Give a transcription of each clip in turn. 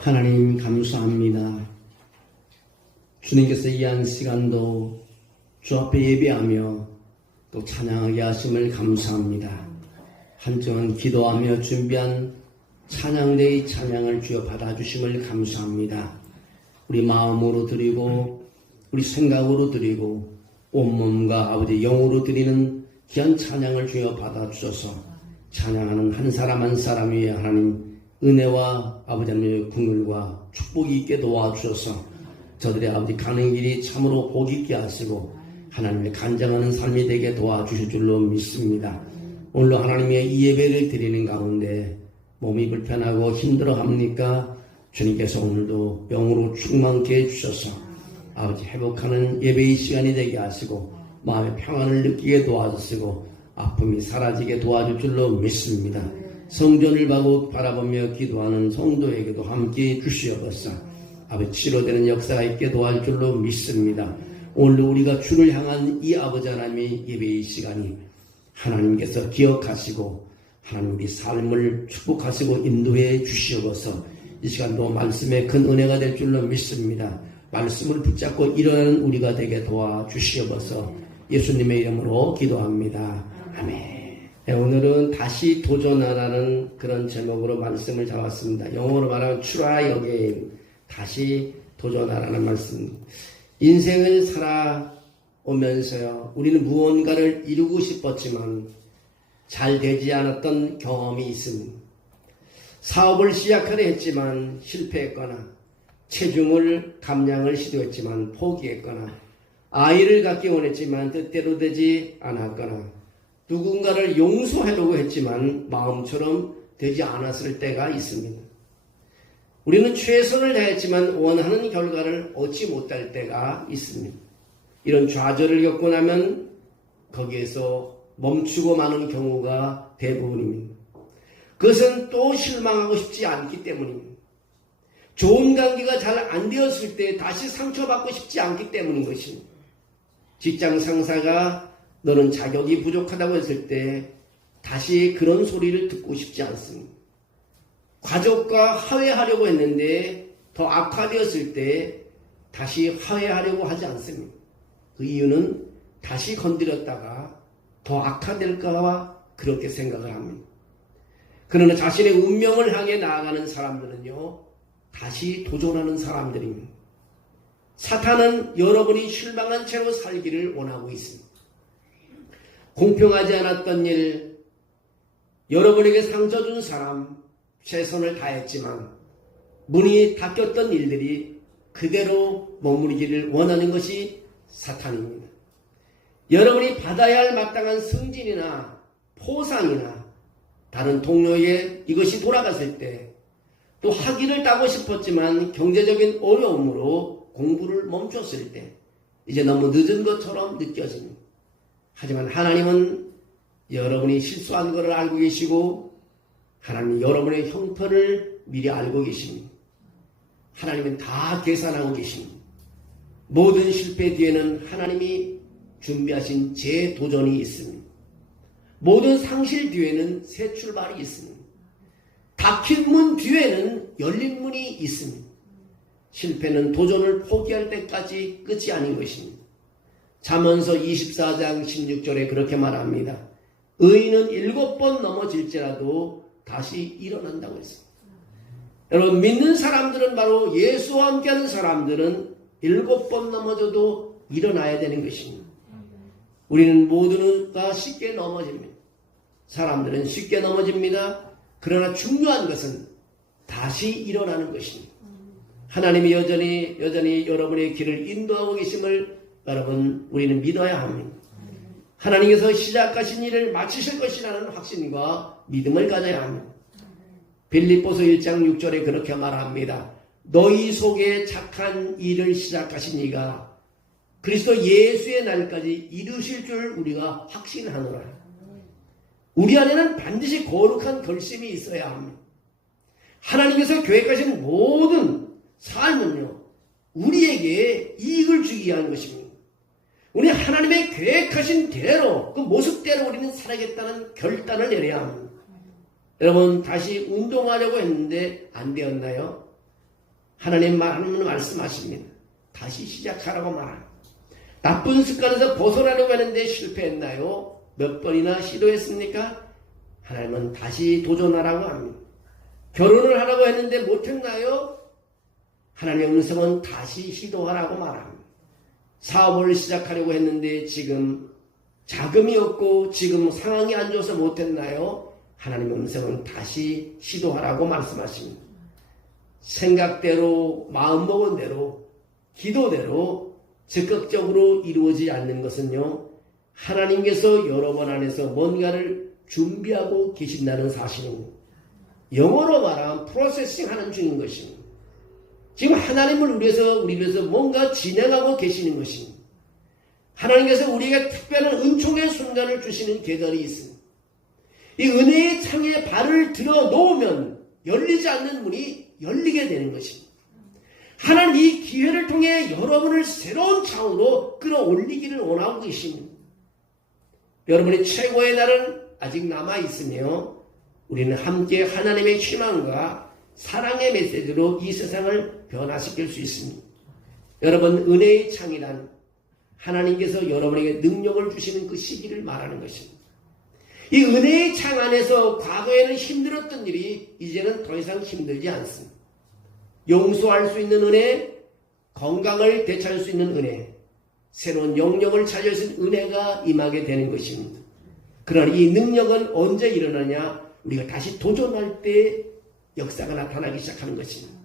하나님 감사합니다. 주님께서 이 한 시간도 주 앞에 예배하며 또 찬양하게 하심을 감사합니다. 한동안 기도하며 준비한 찬양대의 찬양을 주여 받아주심을 감사합니다. 우리 마음으로 드리고 우리 생각으로 드리고 온몸과 아버지 영으로 드리는 귀한 찬양을 주여 받아주셔서 찬양하는 한 사람 한 사람 위에 하나님 은혜와 아버지 하나님의 긍휼과 축복이 있게 도와주셔서 저들의 아버지 가는 길이 참으로 복 있게 하시고 하나님의 간증하는 삶이 되게 도와주실 줄로 믿습니다. 오늘도 하나님의 이 예배를 드리는 가운데 몸이 불편하고 힘들어합니까? 주님께서 오늘도 병으로 충만케 해주셔서 아버지 회복하는 예배의 시간이 되게 하시고 마음의 평안을 느끼게 도와주시고 아픔이 사라지게 도와줄 줄로 믿습니다. 성전을 바라보며 기도하는 성도에게도 함께 주시옵소서. 아버지 치료되는 역사가 있게 도와줄 줄로 믿습니다. 오늘 우리가 주를 향한 이 아버지 하나님의 예배의 시간이 하나님께서 기억하시고 하나님 우리 삶을 축복하시고 인도해 주시옵소서. 이 시간도 말씀의 큰 은혜가 될 줄로 믿습니다. 말씀을 붙잡고 일어나는 우리가 되게 도와주시옵소서. 예수님의 이름으로 기도합니다. 아멘. 네, 오늘은 다시 도전하라는 그런 제목으로 말씀을 잡았습니다. 영어로 말하면 Try again. 다시 도전하라는 말씀. 인생을 살아오면서요, 우리는 무언가를 이루고 싶었지만 잘 되지 않았던 경험이 있습니다. 사업을 시작하려 했지만 실패했거나 체중을 감량을 시도했지만 포기했거나 아이를 갖기 원했지만 뜻대로 되지 않았거나 누군가를 용서하려고 했지만 마음처럼 되지 않았을 때가 있습니다. 우리는 최선을 다했지만 원하는 결과를 얻지 못할 때가 있습니다. 이런 좌절을 겪고 나면 거기에서 멈추고 마는 경우가 대부분입니다. 그것은 또 실망하고 싶지 않기 때문입니다. 좋은 관계가 잘 안 되었을 때 다시 상처받고 싶지 않기 때문인 것입니다. 직장 상사가 너는 자격이 부족하다고 했을 때 다시 그런 소리를 듣고 싶지 않습니다. 가족과 화해하려고 했는데 더 악화되었을 때 다시 화해하려고 하지 않습니다. 그 이유는 다시 건드렸다가 더 악화될까봐 그렇게 생각을 합니다. 그러나 자신의 운명을 향해 나아가는 사람들은요, 다시 도전하는 사람들입니다. 사탄은 여러분이 실망한 채로 살기를 원하고 있습니다. 공평하지 않았던 일, 여러분에게 상처 준 사람, 최선을 다했지만 문이 닫혔던 일들이 그대로 머무르기를 원하는 것이 사탄입니다. 여러분이 받아야 할 마땅한 승진이나 포상이나 다른 동료에게 이것이 돌아갔을 때 또 학위를 따고 싶었지만 경제적인 어려움으로 공부를 멈췄을 때 이제 너무 늦은 것처럼 느껴집니다. 하지만 하나님은 여러분이 실수한 것을 알고 계시고 하나님은 여러분의 형편을 미리 알고 계십니다. 하나님은 다 계산하고 계십니다. 모든 실패 뒤에는 하나님이 준비하신 재도전이 있습니다. 모든 상실 뒤에는 새 출발이 있습니다. 닫힌 문 뒤에는 열린 문이 있습니다. 실패는 도전을 포기할 때까지 끝이 아닌 것입니다. 잠언서 24장 16절에 그렇게 말합니다. 의인은 7번 넘어질지라도 다시 일어난다고 했습니다. 여러분, 믿는 사람들은 바로 예수와 함께하는 사람들은 7번 넘어져도 일어나야 되는 것입니다. 우리는 모두가 쉽게 넘어집니다. 사람들은 쉽게 넘어집니다. 그러나 중요한 것은 다시 일어나는 것입니다. 하나님이 여전히 여러분의 길을 인도하고 계심을 여러분 우리는 믿어야 합니다. 하나님께서 시작하신 일을 마치실 것이라는 확신과 믿음을 가져야 합니다. 빌립보서 1장 6절에 그렇게 말합니다. 너희 속에 착한 일을 시작하신 이가 그리스도 예수의 날까지 이루실 줄 우리가 확신하노라. 우리 안에는 반드시 거룩한 결심이 있어야 합니다. 하나님께서 계획하신 모든 삶은요, 우리에게 이익을 주기 위한 것입니다. 우리 하나님의 계획하신 대로, 그 모습대로 우리는 살아야겠다는 결단을 내려야 합니다. 여러분, 다시 운동하려고 했는데 안 되었나요? 하나님 말씀하십니다. 다시 시작하라고 말합니다. 나쁜 습관에서 벗어나려고 하는데 실패했나요? 몇 번이나 시도했습니까? 하나님은 다시 도전하라고 합니다. 결혼을 하라고 했는데 못했나요? 하나님의 음성은 다시 시도하라고 말합니다. 사업을 시작하려고 했는데 지금 자금이 없고 지금 상황이 안 좋아서 못했나요? 하나님의 음성은 다시 시도하라고 말씀하십니다. 생각대로 마음먹은 대로 기도대로 적극적으로 이루어지지 않는 것은요, 하나님께서 여러 번 안에서 뭔가를 준비하고 계신다는 사실입니다. 영어로 말하면 프로세싱 하는 중인 것입니다. 지금 하나님을 우리 위해서 뭔가 진행하고 계시는 것입니다. 하나님께서 우리에게 특별한 은총의 순간을 주시는 계절이 있습니다. 이 은혜의 창에 발을 들어 놓으면 열리지 않는 문이 열리게 되는 것입니다. 하나님 이 기회를 통해 여러분을 새로운 차원으로 끌어올리기를 원하고 계십니다. 여러분의 최고의 날은 아직 남아있으며 우리는 함께 하나님의 희망과 사랑의 메시지로 이 세상을 변화시킬 수 있습니다. 여러분, 은혜의 창이란 하나님께서 여러분에게 능력을 주시는 그 시기를 말하는 것입니다. 이 은혜의 창 안에서 과거에는 힘들었던 일이 이제는 더 이상 힘들지 않습니다. 용서할 수 있는 은혜, 건강을 되찾을 수 있는 은혜, 새로운 영역을 찾을 수 있는 은혜가 임하게 되는 것입니다. 그러나 이 능력은 언제 일어나냐? 우리가 다시 도전할 때 역사가 나타나기 시작하는 것입니다.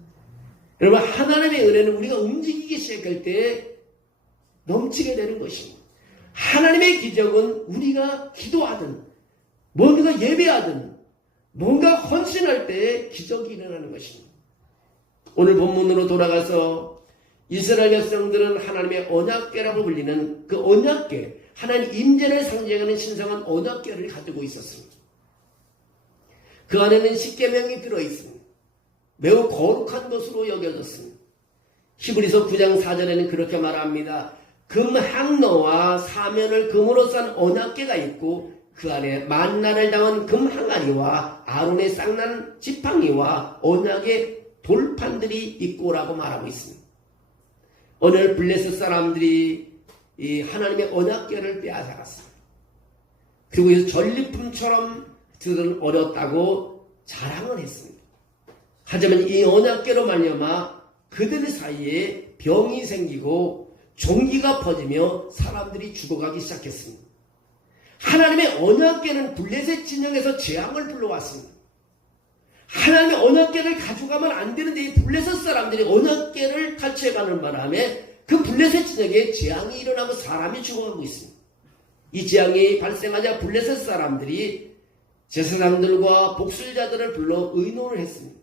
여러분, 하나님의 은혜는 우리가 움직이기 시작할 때 넘치게 되는 것입니다. 하나님의 기적은 우리가 기도하든 뭔가 예배하든 뭔가 헌신할 때 기적이 일어나는 것입니다. 오늘 본문으로 돌아가서 이스라엘 백성들은 하나님의 언약궤라고 불리는 그 언약궤, 하나님 임재를 상징하는 신성한 언약궤를 가지고 있었습니다. 그 안에는 십계명이 들어있습니다. 매우 거룩한 것으로 여겨졌습니다. 히브리서 9장 4절에는 그렇게 말합니다. 금 항로와 사면을 금으로 싼 언약궤가 있고 그 안에 만나를 당한 금 항아리와 아론의 쌍난 지팡이와 언약의 돌판들이 있고라고 말하고 있습니다. 오늘 블레셋 사람들이 이 하나님의 언약궤를 빼앗아갔습니다. 그리고 이 전리품처럼 그들은 어렸다고 자랑을 했습니다. 하지만 이 언약궤로 말미암아 그들 사이에 병이 생기고 종기가 퍼지며 사람들이 죽어가기 시작했습니다. 하나님의 언약궤는 블레셋 진영에서 재앙을 불러왔습니다. 하나님의 언약궤를 가져가면 안 되는데 이 블레셋 사람들이 언약궤를 탈취해가는 바람에 그 블레셋 진영에 재앙이 일어나고 사람이 죽어가고 있습니다. 이 재앙이 발생하자 블레셋 사람들이 제사장들과 복술자들을 불러 의논을 했습니다.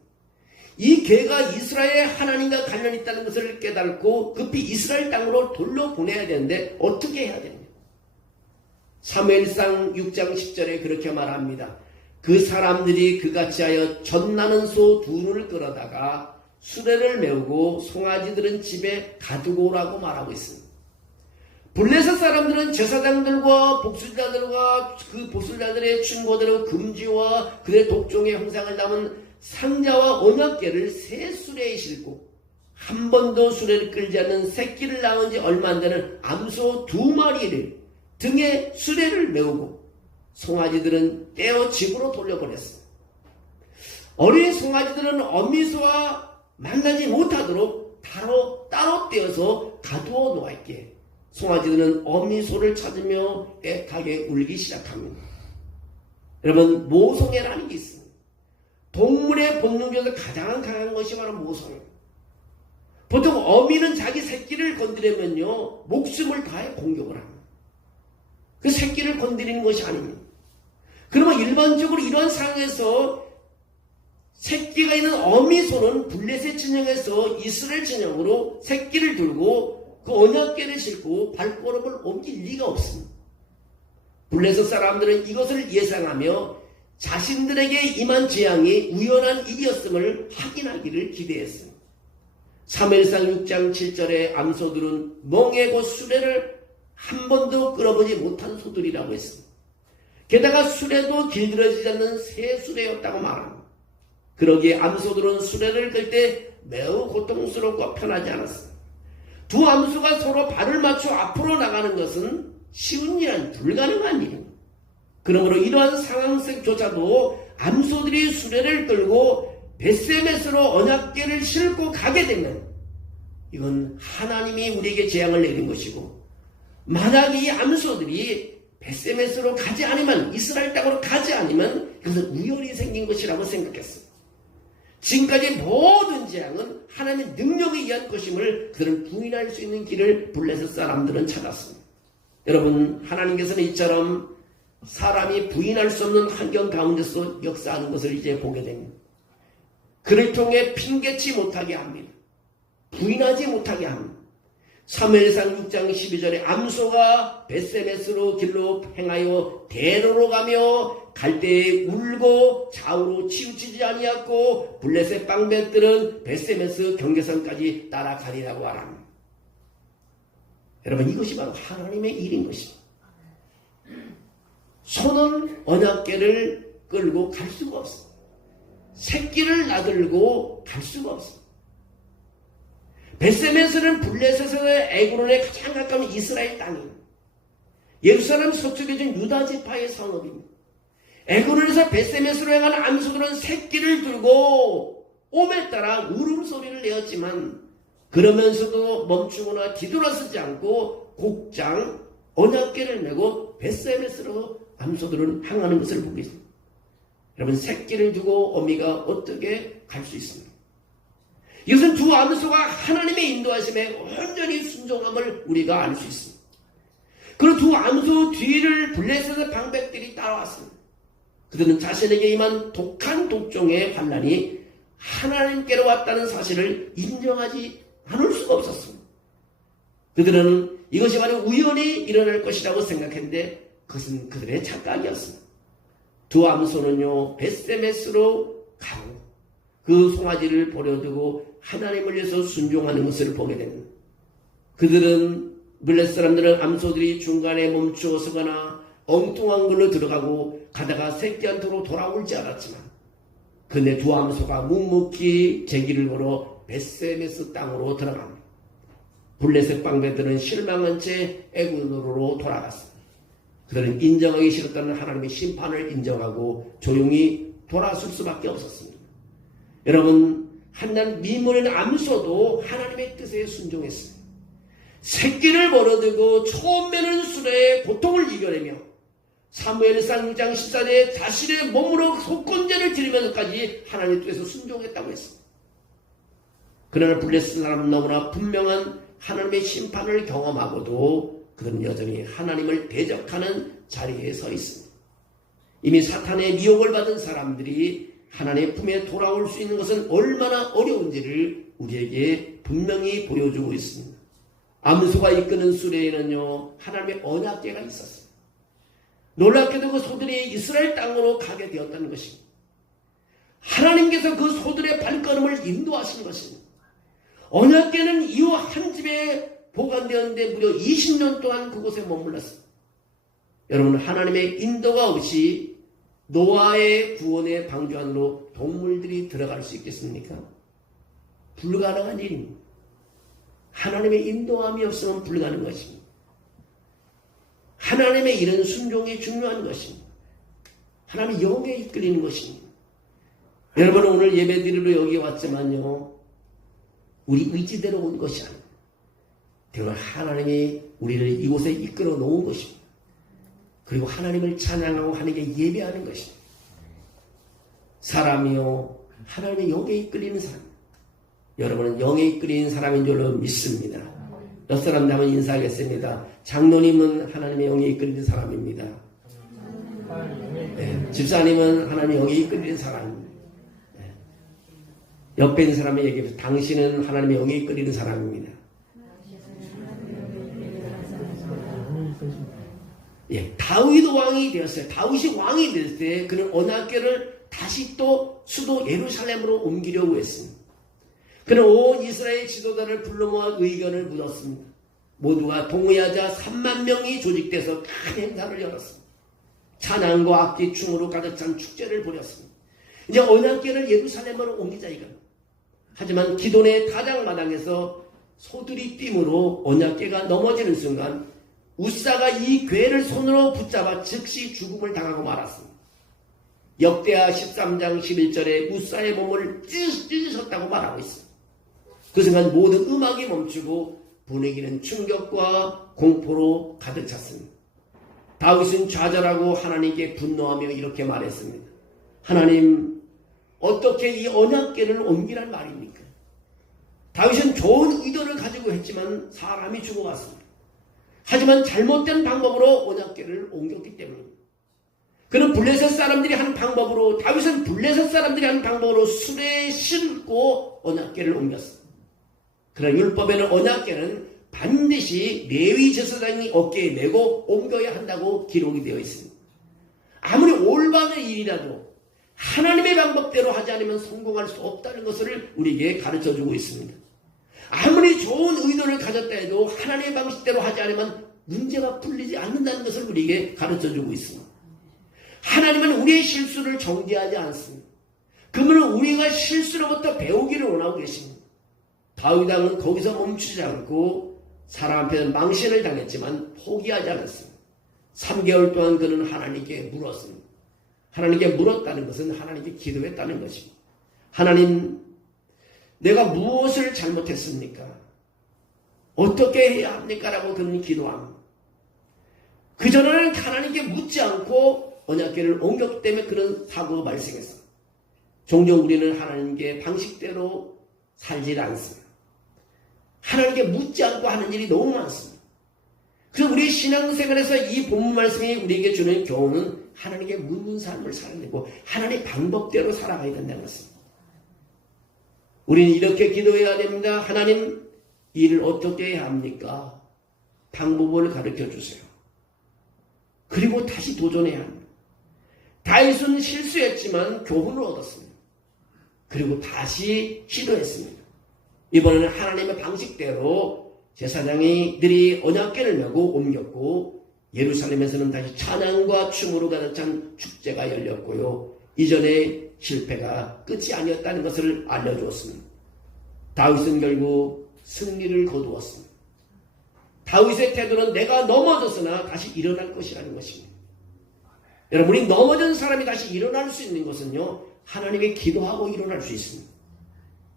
이 궤가 이스라엘의 하나님과 관련이 있다는 것을 깨닫고 급히 이스라엘 땅으로 돌려보내야 되는데 어떻게 해야 됩니까? 사무엘상 6장 10절에 그렇게 말합니다. 그 사람들이 그같이 하여 젖나는 소 둘을 끌어다가 수레를 메우고 송아지들은 집에 가두고 오라고 말하고 있습니다. 블레셋 사람들은 제사장들과 복술자들과 그 복술자들의 충고대로 금지와 그의 독종의 형상을 담은 상자와 언약궤를 새 수레에 싣고 한 번도 수레를 끌지 않는 새끼를 낳은 지 얼마 안 되는 암소 2마리를 등에 수레를 메우고 송아지들은 떼어 집으로 돌려보냈습니다. 어린 송아지들은 어미소와 만나지 못하도록 따로 떼어서 가두어 놓았기에 송아지들은 어미소를 찾으며 애타게 울기 시작합니다. 여러분, 모성애라는 게 있습니다. 동물의 본능 중에서 가장 강한 것이 바로 모성애입니다. 보통 어미는 자기 새끼를 건드리면요 목숨을 다해 공격을 합니다. 그 새끼를 건드리는 것이 아닙니다. 그러면 일반적으로 이런 상황에서 새끼가 있는 어미소는 블레셋 진영에서 이스라엘 진영으로 새끼를 들고 그 언약궤를 싣고 발걸음을 옮길 리가 없습니다. 블레셋 사람들은 이것을 예상하며 자신들에게 임한 재앙이 우연한 일이었음을 확인하기를 기대했습니다. 사무엘상 6장 7절에 암소들은 멍에고 수레를 한 번도 끌어보지 못한 소들이라고 했습니다. 게다가 수레도 길들여지지 않는 새 수레였다고 말합니다. 그러기에 암소들은 수레를 끌 때 매우 고통스럽고 편하지 않았습니다. 두 암소가 서로 발을 맞춰 앞으로 나가는 것은 쉬운 일 아니 불가능한 일입니다. 그러므로 이러한 상황 속조차도 암소들이 수레를 끌고 벳세메스로 언약궤를 싣고 가게 되면 이건 하나님이 우리에게 재앙을 내린 것이고, 만약 이 암소들이 벳세메스로 가지 않으면, 이스라엘 땅으로 가지 않으면 이것은 우연히 생긴 것이라고 생각했습니다. 지금까지 모든 재앙은 하나님의 능력에 의한 것임을 그들은 부인할 수 있는 길을 블레셋 사람들은 찾았습니다. 여러분, 하나님께서는 이처럼 사람이 부인할 수 없는 환경 가운데서 역사하는 것을 이제 보게 됩니다. 그를 통해 핑계치 못하게 합니다. 부인하지 못하게 합니다. 사무엘상 6장 12절에 암소가 벳세메스로 길로 행하여 대로로 가며 갈 때에 울고 좌우로 치우치지 아니하고 블레셋 방백들은 벳세메스 경계선까지 따라가리라고 하랍니다. 여러분, 이것이 바로 하나님의 일인 것입니다. 소는 언약궤를 끌고 갈 수가 없습니다. 새끼를 나들고 갈 수가 없습니다. 벳세메스는 블레셋의 에그론에 가장 가까운 이스라엘 땅입니다. 예루살렘 서쪽에 준 유다 지파의 성읍입니다. 에그론에서 벳세메스로 향한 암소들은 새끼를 들고 오에 따라 울음소리를 내었지만 그러면서도 멈추거나 뒤돌아서지 않고 곡장 언약궤를 메고 벳세메스로 암소들은 향하는 것을 보고 있습니다. 여러분, 새끼를 두고 어미가 어떻게 갈 수 있습니까? 이것은 두 암소가 하나님의 인도하심에 온전히 순종함을 우리가 알 수 있습니다. 그리고 두 암소 뒤를 블레셋의 방백들이 따라왔습니다. 그들은 자신에게 임한 독한 독종의 환난이 하나님께로 왔다는 사실을 인정하지 않을 수가 없었습니다. 그들은 이것이 바로 우연히 일어날 것이라고 생각했는데 그것은 그들의 착각이었습니다. 두 암소는요, 벳세메스로 가고 그 송아지를 버려두고 하나님을 위해서 순종하는 것을 보게 됩니다. 그들은 블레셋 사람들은 암소들이 중간에 멈추어 서거나 엉뚱한 걸로 들어가고 가다가 새끼한테로 돌아올 줄 알았지만 근데 두 암소가 묵묵히 제길을 걸어 벳세메스 땅으로 들어갑니다. 블레셋 방배들은 실망한 채 애굽으로 돌아갔습니다. 그들은 인정하기 싫었다는 하나님의 심판을 인정하고 조용히 돌아설 수밖에 없었습니다. 여러분, 한낱 미모는 암소도 하나님의 뜻에 순종했습니다. 새끼를 벌어들고 처음 매는 수레의 고통을 이겨내며 사무엘상 6장 14절에 자신의 몸으로 속건제를 드리면서까지 하나님의 뜻에서 순종했다고 했습니다. 그러나 블레셋 사람은 너무나 분명한 하나님의 심판을 경험하고도 그들은 여전히 하나님을 대적하는 자리에 서 있습니다. 이미 사탄의 미혹을 받은 사람들이 하나님의 품에 돌아올 수 있는 것은 얼마나 어려운지를 우리에게 분명히 보여주고 있습니다. 암소가 이끄는 수레에는요, 하나님의 언약궤가 있었습니다. 놀랍게도 그 소들이 이스라엘 땅으로 가게 되었다는 것입니다. 하나님께서 그 소들의 발걸음을 인도하신 것입니다. 언약궤는 이후 한 집에 보관되었는데 무려 20년 동안 그곳에 머물렀습니다. 여러분, 하나님의 인도가 없이 노아의 구원의 방주 안으로 동물들이 들어갈 수 있겠습니까? 불가능한 일입니다. 하나님의 인도함이 없으면 불가능한 것입니다. 하나님의 일은 순종이 중요한 것입니다. 하나님의 영에 이끌리는 것입니다. 여러분, 오늘 예배드리러 여기 왔지만요, 우리 의지대로 온 것이 아닙니다. 정말 하나님이 우리를 이곳에 이끌어 놓은 것입니다. 그리고 하나님을 찬양하고 하나님께 예배하는 것입니다. 사람이요, 하나님의 영에 이끌리는 사람. 여러분은 영에 이끌리는 사람인 줄로 믿습니다. 옆 사람 한번 인사하겠습니다. 장로님은 하나님의 영에 이끌리는 사람입니다. 네, 집사님은 하나님의 영에 이끌리는 사람입니다. 네. 옆에 있는 사람의 얘기해서 당신은 하나님의 영에 이끌리는 사람입니다. 예, 다윗 왕이 되었어요. 다윗이 왕이 될 때 그는 언약궤를 다시 또 수도 예루살렘으로 옮기려고 했습니다. 그는 온 이스라엘 지도자를 불러 모아 의견을 묻었습니다. 모두가 동의하자 3만 명이 조직돼서 큰 행사를 열었습니다. 찬양과 악기 춤으로 가득 찬 축제를 벌였습니다. 이제 언약궤를 예루살렘으로 옮기자 이거. 하지만 기돈의 타작마당에서 소들이 띠므로 언약궤가 넘어지는 순간 우사가 이 궤를 손으로 붙잡아 즉시 죽음을 당하고 말았습니다. 역대하 13장 11절에 우사의 몸을 찢으셨다고 말하고 있습니다. 그 순간 모든 음악이 멈추고 분위기는 충격과 공포로 가득 찼습니다. 다윗은 좌절하고 하나님께 분노하며 이렇게 말했습니다. 하나님, 어떻게 이 언약궤를 옮기란 말입니까? 다윗은 좋은 의도를 가지고 했지만 사람이 죽어갔습니다. 하지만 잘못된 방법으로 언약궤를 옮겼기 때문입니다. 그는 블레셋 사람들이 하는 방법으로, 다윗은 블레셋 사람들이 하는 방법으로 수레에 싣고 언약궤를 옮겼습니다. 그러나 율법에는 언약궤는 반드시 레위 제사장이 어깨에 메고 옮겨야 한다고 기록이 되어 있습니다. 아무리 올바른 일이라도 하나님의 방법대로 하지 않으면 성공할 수 없다는 것을 우리에게 가르쳐주고 있습니다. 아무리 좋은 의도를 가졌다 해도 하나님의 방식대로 하지 않으면 문제가 풀리지 않는다는 것을 우리에게 가르쳐주고 있습니다. 하나님은 우리의 실수를 정죄하지 않습니다. 그러므로 우리가 실수로부터 배우기를 원하고 계십니다. 다윗 왕은 거기서 멈추지 않고 사람 앞에는 망신을 당했지만 포기하지 않았습니다. 3개월 동안 그는 하나님께 물었습니다. 하나님께 물었다는 것은 하나님께 기도했다는 것입니다. 하나님, 내가 무엇을 잘못했습니까? 어떻게 해야 합니까? 라고 그는 기도합니다. 그전에는 하나님께 묻지 않고 언약궤를 옮겼기 때문에 그런 사고가 발생했습니다. 종종 우리는 하나님께 방식대로 살지 않습니다. 하나님께 묻지 않고 하는 일이 너무 많습니다. 그래서 우리 신앙생활에서 이 본문 말씀이 우리에게 주는 교훈은 하나님께 묻는 삶을 살아야 되고 하나님의 방법대로 살아가야 된다는 것입니다. 우리는 이렇게 기도해야 됩니다. 하나님, 이 일을 어떻게 해야 합니까? 방법을 가르쳐 주세요. 그리고 다시 도전해야 합니다. 다윗은 실수했지만 교훈을 얻었습니다. 그리고 다시 시도했습니다. 이번에는 하나님의 방식대로 제사장이들이 언약궤를 메고 옮겼고 예루살렘에서는 다시 찬양과 춤으로 가득 찬 축제가 열렸고요. 이전의 실패가 끝이 아니었다는 것을 알려주었습니다. 다윗은 결국 승리를 거두었습니다. 다윗의 태도는 내가 넘어졌으나 다시 일어날 것이라는 것입니다. 여러분, 우리 넘어진 사람이 다시 일어날 수 있는 것은요, 하나님께 기도하고 일어날 수 있습니다.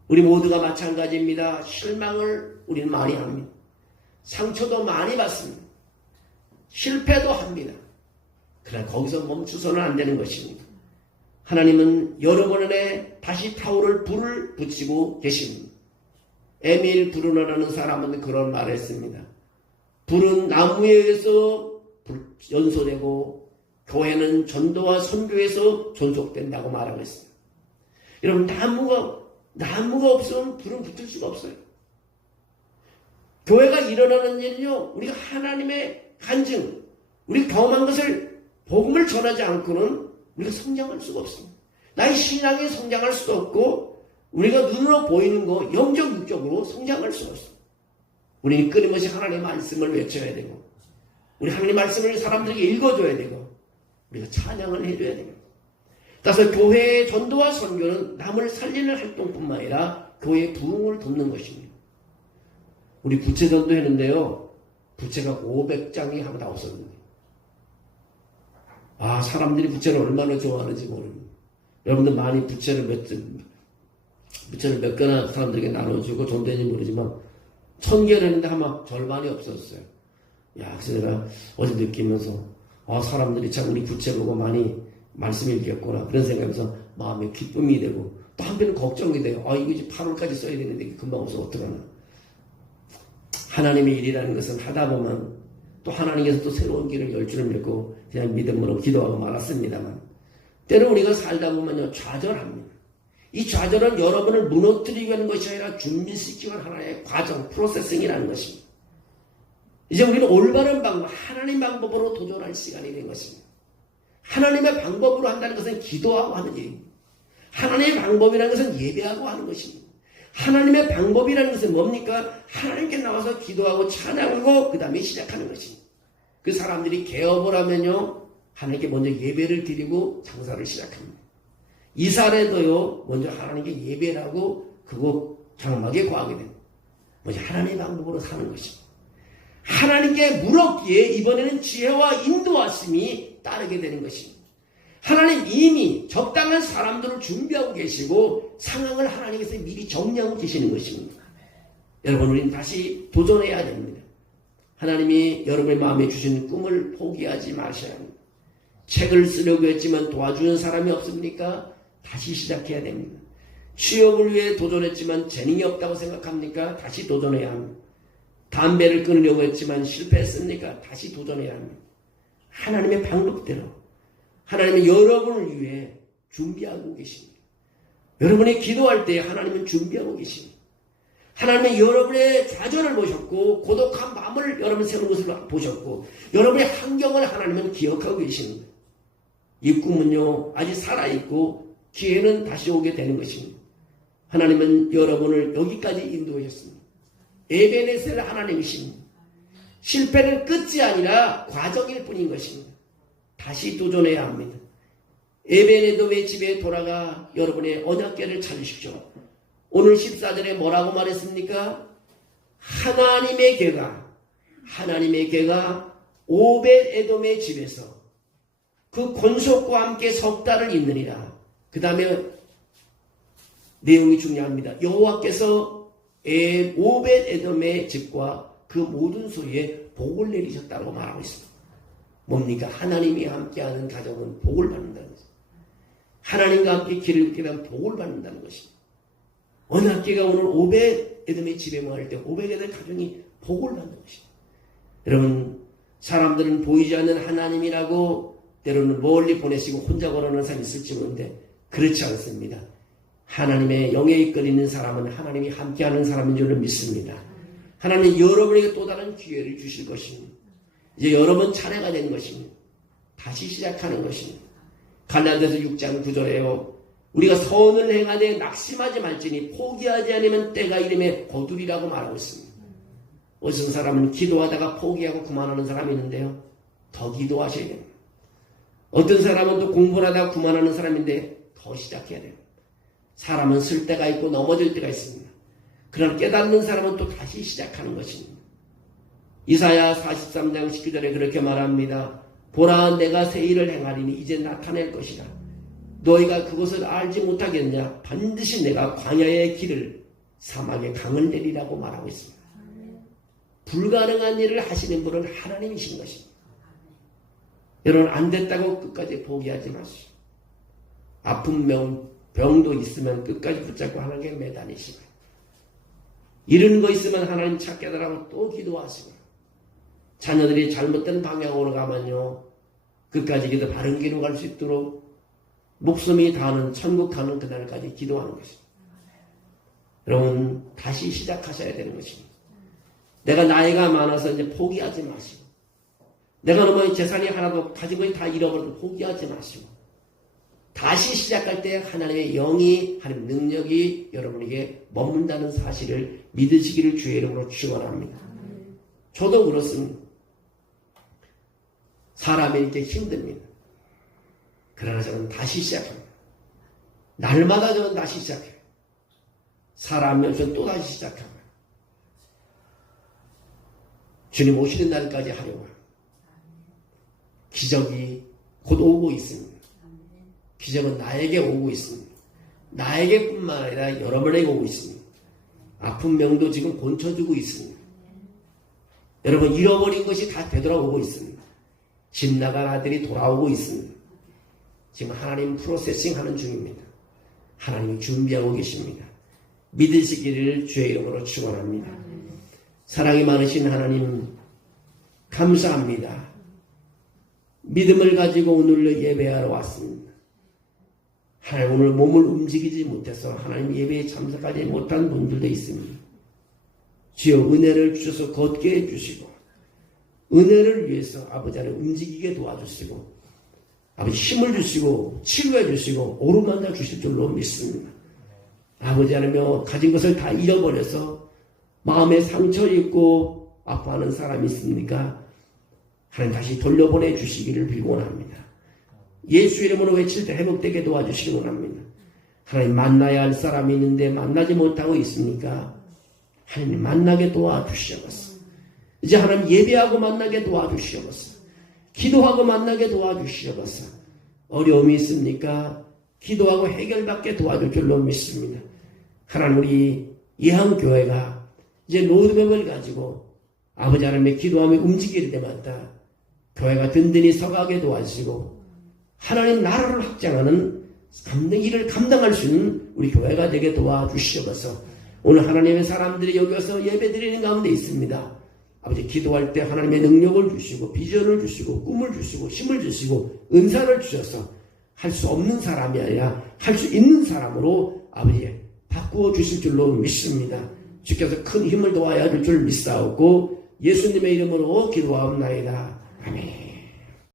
우리 모두가 마찬가지입니다. 실망을 우리는 많이 합니다. 상처도 많이 받습니다. 실패도 합니다. 그러나 거기서 멈추서는 안 되는 것입니다. 하나님은 여러분 안에 다시 타오를 불을 붙이고 계십니다. 에밀 브루너라는 사람은 그런 말을 했습니다. 불은 나무에 의해서 연소되고 교회는 전도와 선교에서 존속된다고 말하고 있습니다. 여러분, 나무가 없으면 불은 붙을 수가 없어요. 교회가 일어나는 일은요, 우리가 하나님의 간증, 우리 경험한 것을 복음을 전하지 않고는 우리가 성장할 수가 없습니다. 나의 신앙이 성장할 수도 없고 우리가 눈으로 보이는 거 영적 육적으로 성장할 수가 없습니다. 우리는 끊임없이 하나님의 말씀을 외쳐야 되고 우리 하나님의 말씀을 사람들에게 읽어줘야 되고 우리가 찬양을 해줘야 됩니다. 따라서 교회의 전도와 선교는 남을 살리는 활동뿐만 아니라 교회의 부흥을 돕는 것입니다. 우리 부채 전도했는데요. 부채가 500장이 하고 나왔었는데 사람들이 부채를 얼마나 좋아하는지 모릅니다. 여러분들 많이 부채를 몇 개나 사람들에게 나눠주고 전도했는지 모르지만 1000개를 했는데 아마 절반이 없었어요. 그래서 내가 어제 느끼면서 사람들이 참 우리 부채 보고 많이 말씀 읽겠구나 그런 생각에서 마음에 기쁨이 되고 또 한편은 걱정이 돼요. 이거 이제 8월까지 써야 되는데 금방 없어 어떡하나. 하나님의 일이라는 것은 하다 보면 또 하나님께서 또 새로운 길을 열 줄을 믿고 그냥 믿음으로 기도하고 말았습니다만 때로 우리가 살다 보면요 좌절합니다. 이 좌절은 여러분을 무너뜨리기 하는 것이 아니라 준비시키는 하나의 과정, 프로세싱이라는 것입니다. 이제 우리는 올바른 방법, 하나님 방법으로 도전할 시간이 된 것입니다. 하나님의 방법으로 한다는 것은 기도하고 하는 일입니다. 하나님의 방법이라는 것은 예배하고 하는 것입니다. 하나님의 방법이라는 것은 뭡니까? 하나님께 나와서 기도하고 찬양하고 그 다음에 시작하는 것입니다. 그 사람들이 개업을 하면요 하나님께 먼저 예배를 드리고 장사를 시작합니다. 이스라엘도요, 먼저 하나님께 예배를 하고 그거 장막에 거하게 됩니다. 먼저 하나님의 방법으로 사는 것입니다. 하나님께 물었기에 이번에는 지혜와 인도하심이 따르게 되는 것입니다. 하나님 이미 적당한 사람들을 준비하고 계시고 상황을 하나님께서 미리 정리하고 계시는 것입니다. 여러분, 우리는 다시 도전해야 됩니다. 하나님이 여러분의 마음에 주신 꿈을 포기하지 마셔야 합니다. 책을 쓰려고 했지만 도와주는 사람이 없습니까? 다시 시작해야 됩니다. 취업을 위해 도전했지만 재능이 없다고 생각합니까? 다시 도전해야 합니다. 담배를 끊으려고 했지만 실패했습니까? 다시 도전해야 합니다. 하나님의 방법대로 하나님은 여러분을 위해 준비하고 계십니다. 여러분이 기도할 때 하나님은 준비하고 계십니다. 하나님은 여러분의 좌절을 보셨고 고독한 마음을 여러분 세우는 것을 보셨고 여러분의 환경을 하나님은 기억하고 계십니다. 이 꿈은요 아직 살아있고 기회는 다시 오게 되는 것입니다. 하나님은 여러분을 여기까지 인도하셨습니다. 에베네셀 하나님이십니다. 실패는 끝이 아니라 과정일 뿐인 것입니다. 다시 도전해야 합니다. 에베네돔의 집에 돌아가 여러분의 언약궤를 찾으십시오. 오늘 14절에 뭐라고 말했습니까? 하나님의 궤가 오벳에돔의 집에서 그 권속과 함께 석 달을 있느니라. 그 다음에 내용이 중요합니다. 여호와께서 오벳에돔의 집과 그 모든 소유에 복을 내리셨다고 말하고 있습니다. 뭡니까? 하나님이 함께하는 가정은 복을 받는다는 것입니다. 하나님과 함께 길을 걷게 되면 복을 받는다는 것입니다. 언약궤가 오늘 오벳에돔의 집에 모일 때 오벳에돔 가정이 복을 받는 것입니다. 여러분, 사람들은 보이지 않는 하나님이라고 때로는 멀리 보내시고 혼자 걸어오는 사람이 있을지 모르는데 그렇지 않습니다. 하나님의 영에 이끌리는 사람은 하나님이 함께하는 사람인 줄을 믿습니다. 하나님 여러분에게 또 다른 기회를 주실 것입니다. 이제 여러분 차례가 된 것입니다. 다시 시작하는 것입니다. 갈라디아서 6장 9절에요. 우리가 선을 행하되 낙심하지 말지니 포기하지 않으면 때가 이름에 거두리라고 말하고 있습니다. 어떤 사람은 기도하다가 포기하고 그만하는 사람이 있는데요. 더 기도하셔야 됩니다. 어떤 사람은 또 공부를 하다가 그만하는 사람인데 더 시작해야 돼요. 사람은 쓸 때가 있고 넘어질 때가 있습니다. 그러나 깨닫는 사람은 또 다시 시작하는 것입니다. 이사야 43장 19절에 그렇게 말합니다. 보라 내가 새 일을 행하리니 이제 나타낼 것이라. 너희가 그것을 알지 못하겠냐? 반드시 내가 광야의 길을 사막의 강을 내리라고 말하고 있습니다. 불가능한 일을 하시는 분은 하나님이신 것입니다. 여러분 안 됐다고 끝까지 포기하지 마시오. 아픈 병도 있으면 끝까지 붙잡고 하나님께 매다니시고 잃은 거 있으면 하나님 찾게 달라고 또 기도하시고 자녀들이 잘못된 방향으로 가면요 끝까지 기도 바른 길로 갈 수 있도록 목숨이 다하는 천국 가는 그날까지 기도하는 것입니다. 여러분 다시 시작하셔야 되는 것입니다. 내가 나이가 많아서 이제 포기하지 마시고 내가 너무 재산이 하나도 가진 것이 다 잃어버려도 포기하지 마시고 다시 시작할 때 하나님의 영이 하나님의 능력이 여러분에게 머문다는 사실을 믿으시기를 주의 이름으로 축원합니다. 저도 그렇습니다. 사람이 이렇게 힘듭니다. 그러나 저는 다시 시작합니다. 날마다 저는 다시 시작해요. 사람이 없으면 또 다시 시작합니다. 주님 오시는 날까지 하려고 합니다. 기적이 곧 오고 있습니다. 기적은 나에게 오고 있습니다. 나에게뿐만 아니라 여러분에게 오고 있습니다. 아픈 명도 지금 고쳐주고 있습니다. 여러분 잃어버린 것이 다 되돌아오고 있습니다. 집 나간 아들이 돌아오고 있습니다. 지금 하나님 프로세싱 하는 중입니다. 하나님이 준비하고 계십니다. 믿으시기를 주의 이름으로 축원합니다. 사랑이 많으신 하나님 감사합니다. 믿음을 가지고 오늘 예배하러 왔습니다. 하나님 오늘 몸을 움직이지 못해서 하나님 예배에 참석하지 못한 분들도 있습니다. 주여 은혜를 주셔서 걷게 해주시고 은혜를 위해서 아버지를 움직이게 도와주시고 아버지 힘을 주시고 치료해 주시고 오르만다 주실 줄로 믿습니다. 아버지 하나님 가진 것을 다 잃어버려서 마음에 상처 입고 아파하는 사람이 있습니까? 하나님 다시 돌려보내 주시기를 빌곤합니다. 예수 이름으로 외칠 때 회복되게 도와주시기 원합니다. 하나님 만나야 할 사람이 있는데 만나지 못하고 있습니까? 하나님 만나게 도와주시옵소서. 이제 하나님 예배하고 만나게 도와주시옵소서. 기도하고 만나게 도와주시옵소서. 어려움이 있습니까? 기도하고 해결받게 도와줄 줄로 믿습니다. 하나님 우리 예한교회가 이제 로드맵을 가지고 아버지 하나님의 기도하며 움직일 때마다 교회가 든든히 서가게 도와주시고 하나님 나라를 확장하는 일을 감당할 수 있는 우리 교회가 되게 도와주시옵소서. 오늘 하나님의 사람들이 여기서 예배드리는 가운데 있습니다. 아버지 기도할 때 하나님의 능력을 주시고 비전을 주시고 꿈을 주시고 힘을 주시고 은사를 주셔서 할 수 없는 사람이 아니라 할 수 있는 사람으로 아버지 바꾸어 주실 줄로 믿습니다. 주께서 큰 힘을 도와야 줄 믿사옵고 예수님의 이름으로 기도하옵나이다. 아멘.